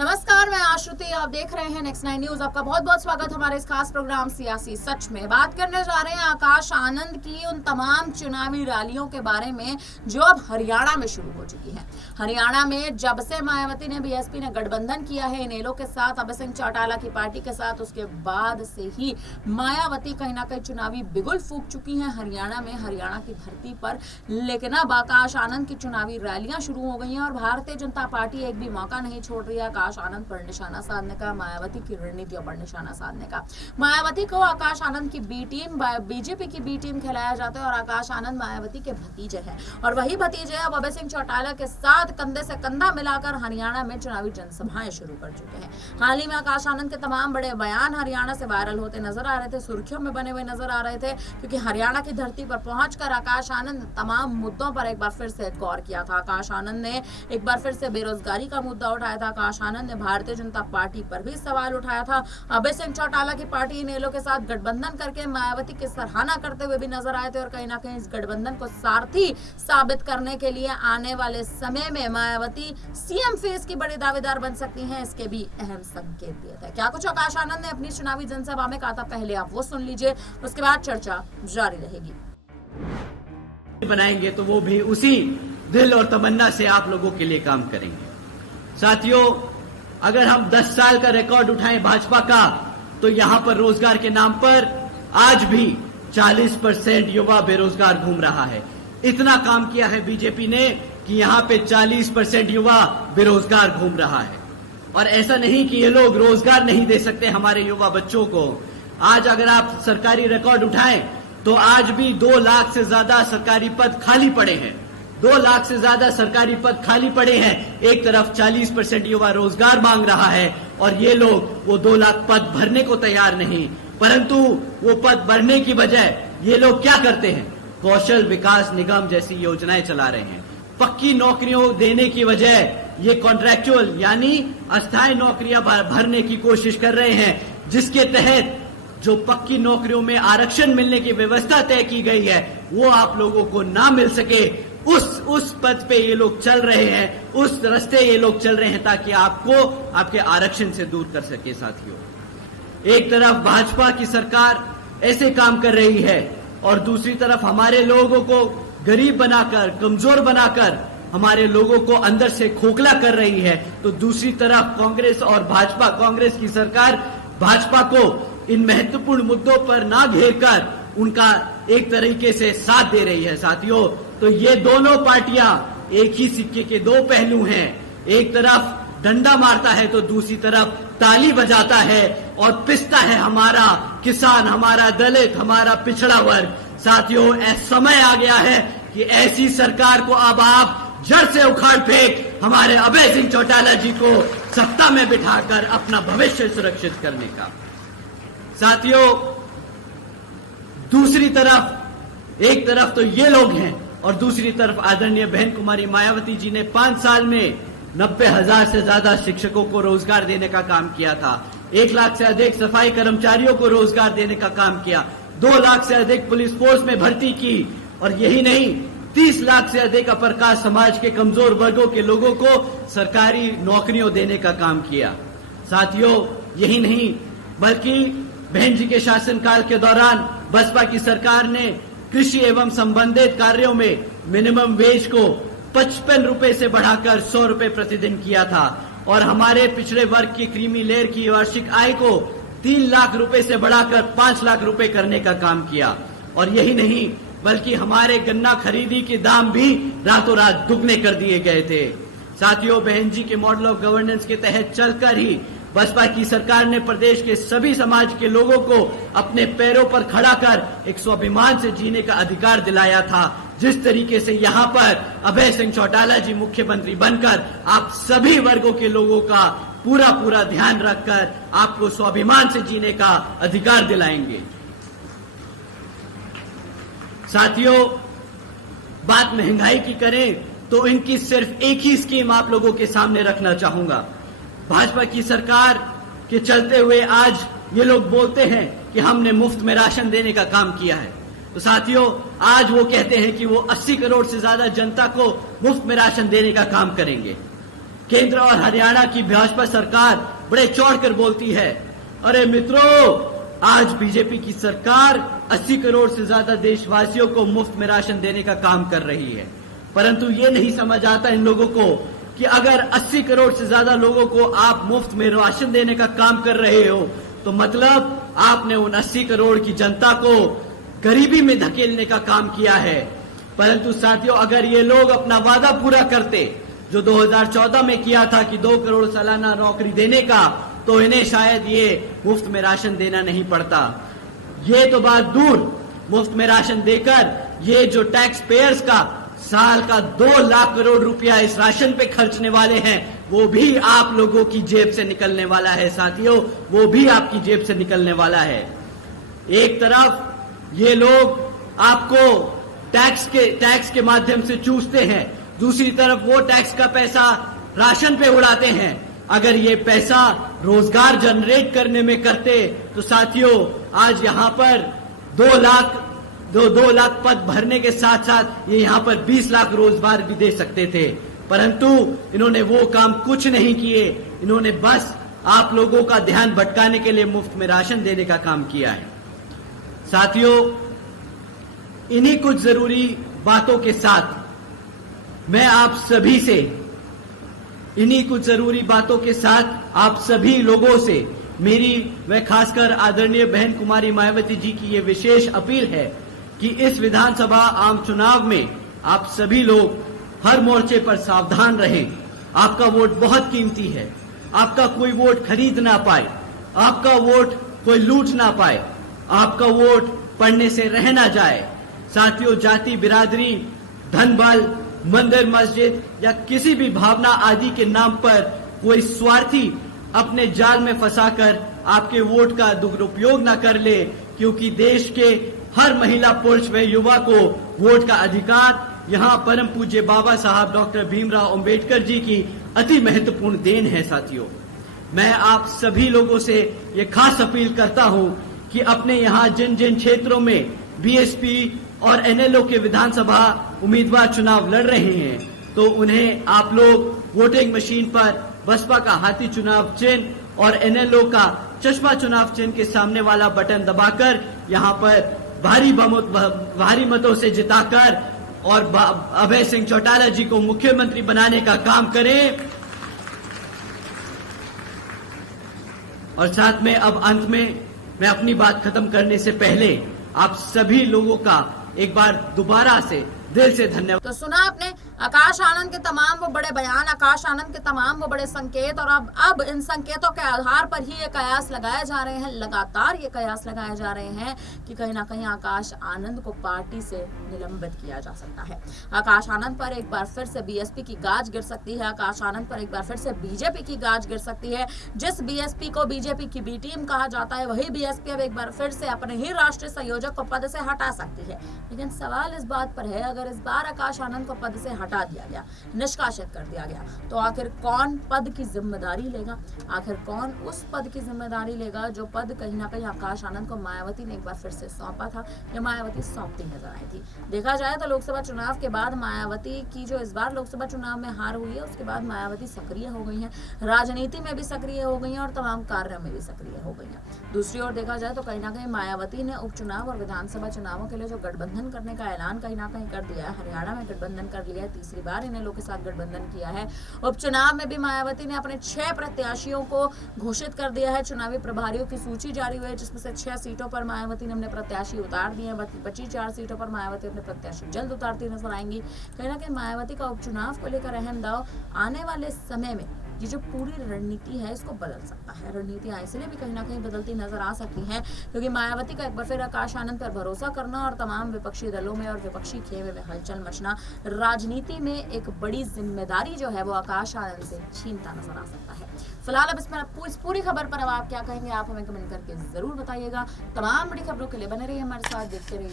नमस्कार, मैं आश्रुति। आप देख रहे हैं नेक्स्ट 9 न्यूज। आपका बहुत बहुत स्वागत हमारे इस खास प्रोग्राम सियासी सच में। बात करने जा रहे हैं आकाश आनंद की उन तमाम चुनावी रैलियों के बारे में जो अब हरियाणा में शुरू हो चुकी है। हरियाणा में जब से मायावती ने बीएसपी ने गठबंधन किया है इनेलो के साथ, अभय सिंह चौटाला की पार्टी के साथ, उसके बाद से ही मायावती कहीं ना कहीं चुनावी बिगुल फूंक चुकी है हरियाणा में, हरियाणा की धरती पर। लेकिन अब आकाश आनंद की चुनावी रैलियां शुरू हो गई हैं और भारतीय जनता पार्टी एक भी मौका नहीं छोड़ रही है आकाश आनंद पर निशाना साधने का, मायावती की रणनीतियों पर निशाना साधने का। मायावती को आकाश आनंद की बी टीम, बीजेपी की बी टीम खिलाया जाता है और आकाश आनंद मायावती के भतीजे हैं और वही भतीजे अब अभय सिंह चौटाला के साथ कंधे से कंधा मिलाकर हरियाणा में चुनावी जनसभाएं शुरू कर चुके हैं। हाल ही में आकाश आनंद के तमाम बड़े बयान हरियाणा से वायरल होते नजर आ रहे थे, सुर्खियों में बने हुए नजर आ रहे थे, क्योंकि हरियाणा की धरती पर पहुंचकर आकाश आनंद तमाम मुद्दों पर एक बार फिर से गौर किया था। आकाश आनंद ने एक बार फिर से बेरोजगारी का मुद्दा उठाया था। आकाश आनंद ने भारतीय जनता पार्टी पर भी सवाल उठाया था। अभय सिंह चौटाला की पार्टी इनेलो के साथ गठबंधन करके मायावती की सराहना करते हुए भी नजर आए थे और कहीं ना कहीं इस गठबंधन को सारथी साबित करने के लिए आने वाले समय में मायावती सीएम फेस की बड़ी दावेदार बन सकती हैं, इसके भी अहम संकेत दिए थे। क्या कुछ आकाश आनंद ने अपनी चुनावी जनसभा में कहा था, पहले आप वो सुन लीजिए, उसके बाद चर्चा जारी रहेगी। बनाएंगे तो वो भी उसी दिल और तमन्ना से आप लोगों के लिए काम करेंगे। साथियों, अगर हम 10 साल का रिकॉर्ड उठाएं भाजपा का, तो यहां पर रोजगार के नाम पर आज भी 40% युवा बेरोजगार घूम रहा है। इतना काम किया है बीजेपी ने कि यहां पे 40% युवा बेरोजगार घूम रहा है। और ऐसा नहीं कि ये लोग रोजगार नहीं दे सकते हमारे युवा बच्चों को। आज अगर आप सरकारी रिकॉर्ड उठाएं तो आज भी 2 लाख से ज्यादा सरकारी पद खाली पड़े हैं। 2 लाख से ज्यादा सरकारी पद खाली पड़े हैं। एक तरफ 40% युवा रोजगार मांग रहा है और ये लोग वो 2 लाख पद भरने को तैयार नहीं, परंतु वो पद भरने की बजाय ये लोग क्या करते हैं, कौशल विकास निगम जैसी योजनाएं चला रहे हैं। पक्की नौकरियों देने की बजाय ये कॉन्ट्रैक्चुअल यानी अस्थायी नौकरियां भरने की कोशिश कर रहे हैं, जिसके तहत जो पक्की नौकरियों में आरक्षण मिलने की व्यवस्था तय की गई है वो आप लोगों को ना मिल सके, उस पद पे ये लोग चल रहे हैं, उस रास्ते ये लोग चल रहे हैं ताकि आपको आपके आरक्षण से दूर कर सके। साथियों, एक तरफ भाजपा की सरकार ऐसे काम कर रही है और दूसरी तरफ हमारे लोगों को गरीब बनाकर, कमजोर बनाकर हमारे लोगों को अंदर से खोखला कर रही है, तो दूसरी तरफ कांग्रेस और भाजपा, कांग्रेस की सरकार भाजपा को इन महत्वपूर्ण मुद्दों पर ना घेरकर उनका एक तरीके से साथ दे रही है। साथियों, तो ये दोनों पार्टियां एक ही सिक्के के 2 पहलू हैं। एक तरफ डंडा मारता है तो दूसरी तरफ ताली बजाता है और पिसता है हमारा किसान, हमारा दलित, हमारा पिछड़ा वर्ग। साथियों, समय आ गया है कि ऐसी सरकार को अब आप जड़ से उखाड़ फेंक हमारे अभय सिंह चौटाला जी को सत्ता में बिठाकर अपना भविष्य सुरक्षित करने का। साथियों, दूसरी तरफ, एक तरफ तो ये लोग हैं और दूसरी तरफ आदरणीय बहन कुमारी मायावती जी ने 5 साल में 90,000 से ज्यादा शिक्षकों को रोजगार देने का काम किया था। 1 लाख से अधिक सफाई कर्मचारियों को रोजगार देने का काम किया। 2 लाख से अधिक पुलिस फोर्स में भर्ती की और यही नहीं, 30 लाख से अधिक अपर कास्ट समाज के कमजोर वर्गों के लोगों को सरकारी नौकरियों देने का काम किया। साथियों, यही नहीं बल्कि बहन जी के शासनकाल के दौरान बसपा की सरकार ने कृषि एवं संबंधित कार्यों में मिनिमम वेज को 55 रुपए से बढ़ाकर 100 रुपए प्रतिदिन किया था और हमारे पिछड़े वर्ग की क्रीमी लेयर की वार्षिक आय को 3 लाख रुपए से बढ़ाकर 5 लाख रुपए करने का काम किया। और यही नहीं बल्कि हमारे गन्ना खरीदी के दाम भी रातों रात दुगने कर दिए गए थे। साथियों, बहन जी के मॉडल ऑफ गवर्नेंस के तहत चलकर ही बसपा की सरकार ने प्रदेश के सभी समाज के लोगों को अपने पैरों पर खड़ा कर एक स्वाभिमान से जीने का अधिकार दिलाया था। जिस तरीके से यहाँ पर अभय सिंह चौटाला जी मुख्यमंत्री बनकर आप सभी वर्गों के लोगों का पूरा ध्यान रखकर आपको स्वाभिमान से जीने का अधिकार दिलाएंगे। साथियों, बात महंगाई की करें तो इनकी सिर्फ एक ही स्कीम आप लोगों के सामने रखना चाहूंगा। भाजपा की सरकार के चलते हुए आज ये लोग बोलते हैं कि हमने मुफ्त में राशन देने का काम किया है, तो साथियों आज वो कहते हैं कि वो 80 करोड़ से ज्यादा जनता को मुफ्त में राशन देने का काम करेंगे। केंद्र और हरियाणा की भाजपा सरकार बड़े चौड़कर बोलती है, अरे मित्रों, आज बीजेपी की सरकार 80 करोड़ से ज्यादा देशवासियों को मुफ्त में राशन देने का काम कर रही है। परंतु ये नहीं समझ आता इन लोगों को कि अगर 80 करोड़ से ज्यादा लोगों को आप मुफ्त में राशन देने का काम कर रहे हो तो मतलब आपने उन 80 करोड़ की जनता को गरीबी में धकेलने का काम किया है। परंतु साथियों, अगर ये लोग अपना वादा पूरा करते जो 2014 में किया था कि 2 करोड़ सालाना नौकरी देने का, तो इन्हें शायद ये मुफ्त में राशन देना नहीं पड़ता। ये तो बात दूर, मुफ्त में राशन देकर ये जो टैक्स पेयर्स का साल का 2 लाख करोड़ रुपया इस राशन पे खर्चने वाले हैं, वो भी आप लोगों की जेब से निकलने वाला है साथियों, वो भी आपकी जेब से निकलने वाला है। एक तरफ ये लोग आपको टैक्स के माध्यम से चूसते हैं, दूसरी तरफ वो टैक्स का पैसा राशन पे उड़ाते हैं। अगर ये पैसा रोजगार जनरेट करने में करते तो साथियों आज यहाँ पर 2 लाख पद भरने के साथ साथ ये यहाँ पर 20 लाख रोजगार भी दे सकते थे। परंतु इन्होंने वो काम कुछ नहीं किए, इन्होंने बस आप लोगों का ध्यान भटकाने के लिए मुफ्त में राशन देने का काम किया है। साथियों, इन्हीं कुछ जरूरी बातों के साथ मैं आप सभी से, इन्हीं कुछ जरूरी बातों के साथ आप सभी लोगों से मेरी व खासकर आदरणीय बहन कुमारी मायावती जी की ये विशेष अपील है कि इस विधानसभा आम चुनाव में आप सभी लोग हर मोर्चे पर सावधान रहें। आपका वोट बहुत कीमती है, आपका कोई वोट खरीद ना पाए, आपका वोट कोई लूट ना पाए, आपका वोट पढ़ने से रह ना जाए। साथियों, जाति बिरादरी, धन बल, मंदिर मस्जिद या किसी भी भावना आदि के नाम पर कोई स्वार्थी अपने जाल में फंसाकर आपके वोट का दुरुपयोग न कर ले, क्योंकि देश के हर महिला, पुरुष व युवा को वोट का अधिकार यहाँ परम पूज्य बाबा साहब डॉक्टर भीमराव अंबेडकर जी की अति महत्वपूर्ण देन है। साथियों, मैं आप सभी लोगों से ये खास अपील करता हूँ कि अपने यहाँ जिन जिन क्षेत्रों में बीएसपी और एनएलओ के विधानसभा उम्मीदवार चुनाव लड़ रहे हैं, तो उन्हें आप लोग वोटिंग मशीन पर बसपा का हाथी चुनाव चिन्ह और एनएलओ का चश्मा चुनाव चिन्ह के सामने वाला बटन दबाकर यहाँ पर भारी मतों से जिताकर और अभय सिंह चौटाला जी को मुख्यमंत्री बनाने का काम करें। और साथ में अब अंत में मैं अपनी बात खत्म करने से पहले आप सभी लोगों का एक बार दोबारा से दिल से धन्यवाद। तो सुना आपने आकाश आनंद के तमाम वो बड़े बयान, आकाश आनंद के तमाम वो बड़े संकेत, और अब इन संकेतों के आधार पर ही ये कयास लगाए जा रहे हैं, लगातार ये कयास लगाए जा रहे हैं कि कहीं ना कहीं आकाश आनंद को पार्टी से निलंबित किया जा सकता है। आकाश आनंद पर एक बार फिर से बीएसपी की गाज गिर सकती है, आकाश आनंद पर एक बार फिर से बीजेपी की गाज गिर सकती है। जिस बीएसपी को बीजेपी की बी टीम कहा जाता है, वही बीएसपी अब एक बार फिर से अपने ही राष्ट्रीय संयोजक को पद से हटा सकती है। लेकिन सवाल इस बात पर है, अगर इस बार आकाश आनंद को पद से हटा दिया गया, निष्कासित कर दिया गया, तो आखिर कौन पद की जिम्मेदारी लेगा? आखिर कौन उस पद की जिम्मेदारी लेगा जो पद कहीं ना कहीं आकाश आनंद को मायावती ने एक बार फिर से सौंपा था, या मायावती सौंपती नजर आई थी? देखा जाए तो लोकसभा चुनाव के बाद मायावती की जो इस बार लोकसभा चुनाव में हार हुई है, उसके बाद मायावती सक्रिय हो गई हैं, राजनीति में भी सक्रिय हो गई हैं और तमाम कार्यों में भी सक्रिय हो गई हैं। दूसरी ओर देखा जाए तो कहीं ना कहीं मायावती ने उपचुनाव और विधानसभा चुनावों के लिए जो गठबंधन करने का ऐलान कहीं ना कहीं कर दिया है, हरियाणा में गठबंधन कर लिया है, तीसरी बार इन लोगों के साथ गठबंधन किया है। उपचुनाव में भी मायावती ने अपने 6 प्रत्याशियों को घोषित कर दिया है, चुनावी प्रभारियों की सूची जारी हुई है, जिसमें से 6 सीटों पर मायावती ने अपने प्रत्याशी उतार दिए हैं, बची 4 सीटों पर मायावती अपने प्रत्याशी जल्द उतारती नजर आएंगी। कहीं ना कहीं मायावती का उपचुनाव को लेकर अहम दाव आने वाले समय में ये जो पूरी रणनीति है इसको बदल सकता है। रणनीतियां इसलिए भी कहीं ना कहीं बदलती नजर आ सकती हैं क्योंकि मायावती का एक बार फिर आकाश आनंद पर भरोसा करना और तमाम विपक्षी दलों में और विपक्षी खेमे में हलचल मचना राजनीति में एक बड़ी जिम्मेदारी जो है वो आकाश आनंद से छीनता नजर आ सकता है। फिलहाल अब इस पूरी खबर पर अब आप क्या कहेंगे, आप हमें कमेंट करके जरूर बताइएगा। तमाम बड़ी खबरों के लिए बने रहिए हमारे साथ, देखते रहिए